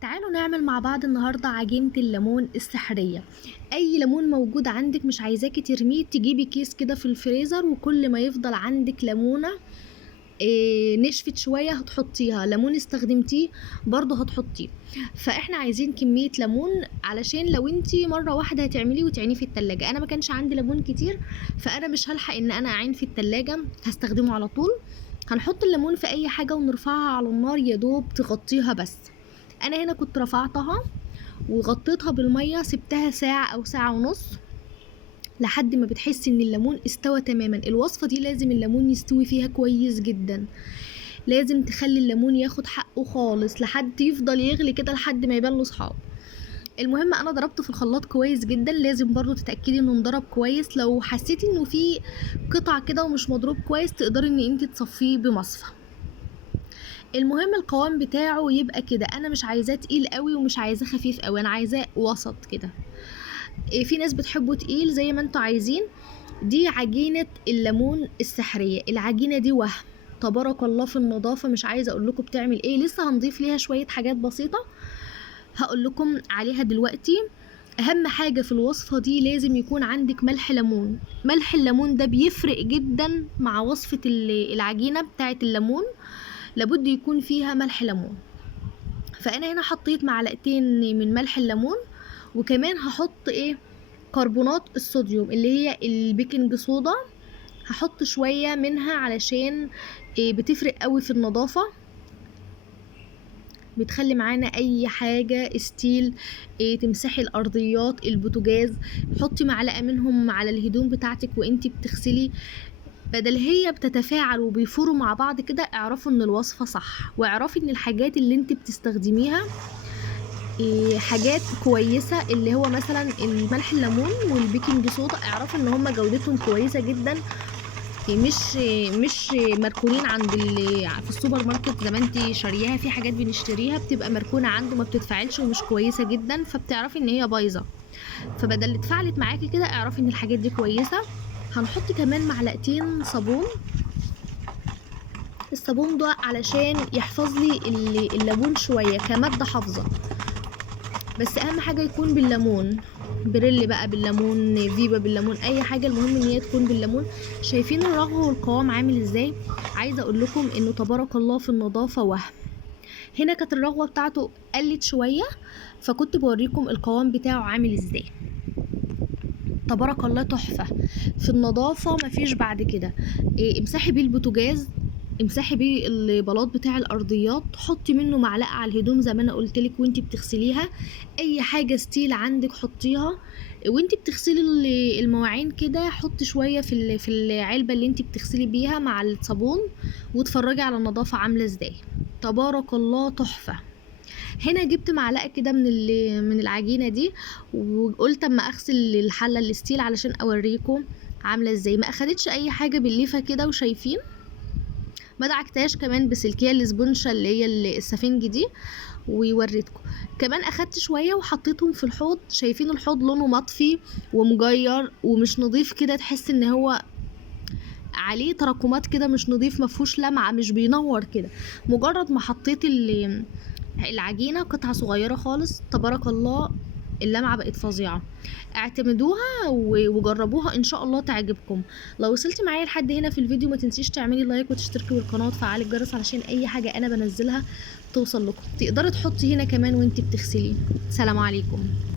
تعالوا نعمل مع بعض النهاردة عجينة الليمون السحرية. اي ليمون موجود عندك مش عايزاكي ترميه، تجيبي كيس كده في الفريزر، وكل ما يفضل عندك ليمونة نشفت شوية هتحطيها، ليمون استخدمتيه برضه هتحطيه. فاحنا عايزين كمية ليمون علشان لو انتي مرة واحدة هتعمليه وتعينيه في التلاجة. انا ما كانش عندي ليمون كتير، فانا مش هلحق ان انا اعين في التلاجة، هستخدمه على طول. هنحط الليمون في اي حاجة ونرفعها على النار يا دوب تغطيها بس. انا هنا كنت رفعتها وغطيتها بالمية، سبتها ساعة او ساعة ونص لحد ما بتحسي ان الليمون استوى تماما. الوصفة دي لازم الليمون يستوي فيها كويس جدا، لازم تخلي الليمون ياخد حقه خالص لحد يفضل يغلي كده لحد ما يبان له صحاب. المهم انا ضربته في الخلاط كويس جدا، لازم برضو تتاكدي انه انضرب كويس. لو حسيتي انه في قطع كده ومش مضروب كويس تقدري ان انت تصفيه بمصفى. المهم القوام بتاعه يبقى كده، انا مش عايزاه تقيل قوي ومش عايزاه خفيف قوي، انا عايزاه وسط كده. في ناس بتحبه تقيل زي ما انتوا عايزين. دي عجينة الليمون السحرية. العجينة دي تبارك الله في النظافة، مش عايزة اقول لكم بتعمل ايه، لسه هنضيف ليها شوية حاجات بسيطة هقول لكم عليها دلوقتي. اهم حاجة في الوصفة دي لازم يكون عندك ملح ليمون. ملح الليمون ده بيفرق جدا مع وصفة العجينة بتاعة الليمون، لابد يكون فيها ملح ليمون. فانا هنا حطيت معلقتين من ملح الليمون، وكمان هحط كربونات الصوديوم اللي هي البيكنج صودا، هحط شوية منها علشان بتفرق قوي في النظافة، بتخلي معانا اي حاجة ستيل تمسحي الارضيات البوتاجاز. حطي معلقة منهم على الهدوم بتاعتك وانتي بتغسلي، بدل هي بتتفاعل وبيفوروا مع بعض كده. اعرفوا ان الوصفة صح، واعرفي ان الحاجات اللي انتي بتستخدميها حاجات كويسة، اللي هو مثلا الملح الليمون والبيكنج صودا، اعرفوا ان هما جودتهم كويسة جدا، مش مركونين عند في السوبر ماركت زي ما انت شارياها. في حاجات بنشتريها بتبقى مركونة عنده ما بتتفاعلش ومش كويسة جدا، فبتعرفي ان هي بايظة. فبدل اللي اتفعلت معاكي كده اعرفي ان الحاجات دي كويسة. هنحط كمان معلقتين صابون. الصابون ده علشان يحفظ لي الليمون شوية كمادة حافظة، بس اهم حاجه يكون بالليمون، بريل بقى بالليمون، فيبا بالليمون، اي حاجه، المهم ان هي تكون بالليمون. شايفين الرغوه والقوام عامل ازاي؟ عايزه اقول لكم انه تبارك الله في النظافه هنا كانت الرغوه بتاعته قلت شويه، فكنت بوريكم القوام بتاعه عامل ازاي. تبارك الله تحفه في النظافه، مفيش بعد كده. امسحي بيه البوتاجاز، امسحي بيه البلاط بتاع الارضيات، حطي منه معلقه على الهدوم زي ما انا قلتلك وانتي بتغسليها. اي حاجه ستيل عندك حطيها وانتي بتغسلي المواعين كده، حطي شويه في العلبه اللي انتي بتغسلي بيها مع الصابون، واتفرجي على النظافه عامله ازاي. تبارك الله تحفه. هنا جبت معلقه كده من العجينه دي، وقلت اما اغسل الحله الستيل علشان اوريكم عامله ازاي. ما اخدتش اي حاجه بالليفه كده، وشايفين ما دعكتهاش كمان بسلكيه الاسبونشه اللي هي السفنج دي. ووريتكم كمان اخدت شويه وحطيتهم في الحوض. شايفين الحوض لونه مطفي ومجير ومش نظيف كده، تحس ان هو عليه تراكمات كده، مش نظيف، مفهوش لمعه، مش بينور كده. مجرد ما حطيت العجينه قطعه صغيره خالص، تبارك الله اللمعه بقت فظيعه. اعتمدوها وجربوها ان شاء الله تعجبكم. لو وصلتي معايا لحد هنا في الفيديو ما تنسيش تعملي لايك وتشتركي بالقناه وتفعلي الجرس علشان اي حاجه انا بنزلها توصل لكم. تقدري تحطي هنا كمان وانتي بتغسلي. سلام عليكم.